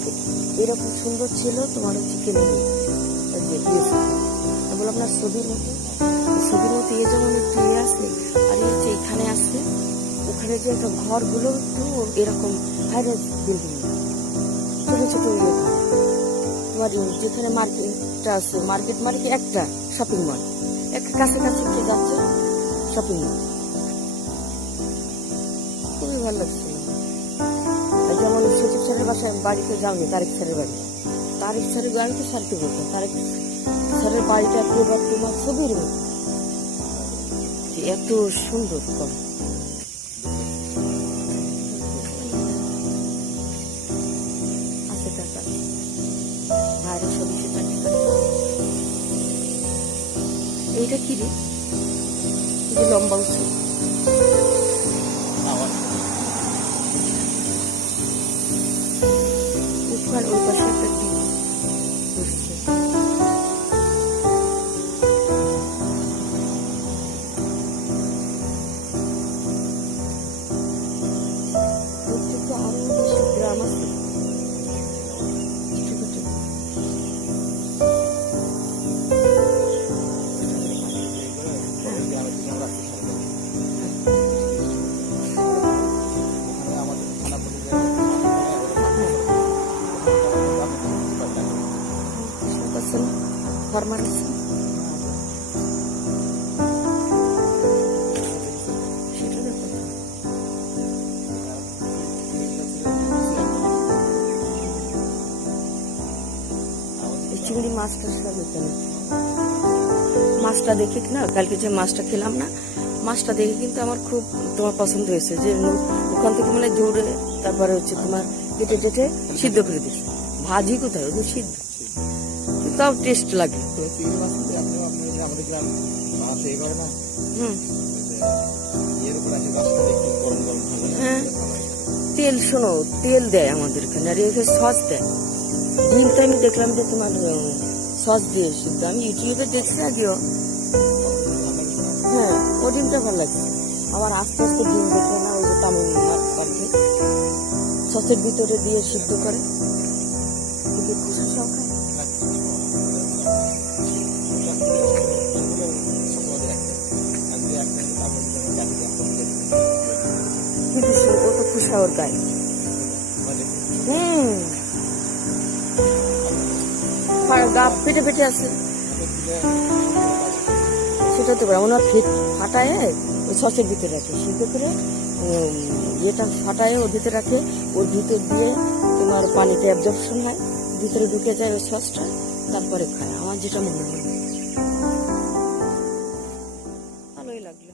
আমাকে এরকম সুন্দর ছিল তোমার হচ্ছে কিনে নিয়ে বললাম, না, ছবির মতো। ছবির মতো এ যেমন একটু ইয়ে আছে আর হচ্ছে এখানে আসছে। ওখানে যে একটা ঘরগুলো একটু এরকম হাই বিল্ডিং ছোট ছোট ইয়ে তোমার যেখানে মার্কেটটা আছে মার্কেট মানে কি একটা শপিং মল একটা কাছে কাছে কে যাচ্ছে শপিং মল খুবই ভালো লাগছিল আর যেমন সচিব স্যারের বাসায় বাড়িতে যাওনি, তারেক স্যারের বাড়ি। তারেক স্যারের বাড়ি তো শান্তি বলতাম তারেক স্যারের বাড়িটা পুরো তোমার ছবির এত সুন্দর কম। এইটা কি রে? লম্বা উঁচু উপর ফার্মার আছে? সেটা চিংড়ি মাছটা এখানে মাছটা দেখে না, কালকে যে মাছটা খেলাম না, মাছটা দেখে কিন্তু আমার খুব তোমার পছন্দ হয়েছে। যে ওখান থেকে মানে জোরে তারপরে হচ্ছে তোমার কেটে কেটে সিদ্ধ করে দিচ্ছে ভাজি কোথায়? ওদের সিদ্ধ। তাও টেস্ট লাগে। হ্যাঁ। তেল শোনো তেল দেয় আমাদের এখানে আর এখানে সস দেয়। ডিমটা আমি দেখলাম যে তোমার সস দিয়ে সিদ্ধ আমি ইউটিউবে দেখছি আগেও। হ্যাঁ ও ডিমটা ভালো লাগছে। আমার আস্তে আস্তে ডিম দেখে না ওই যে তামিল সসের ভিতরে দিয়ে সিদ্ধ করে। শহর গাই মানে? হুম। গা ফেটে ফেটে আছে। সেটা তো ওনার ফেট ফাটায় ওই সসের ভিতরে রাখে। সেই ভিতরে ইয়েটা ফাটায় ওর ভিতরে রাখে। ওর ভিতর দিয়ে তোমার পানিতে অ্যাবজর্পশন হয়। ভিতরে ঢুকে যায় ওই সসটা তারপরে খায়। আমার যেটা মনে হয়। ভালোই লাগল।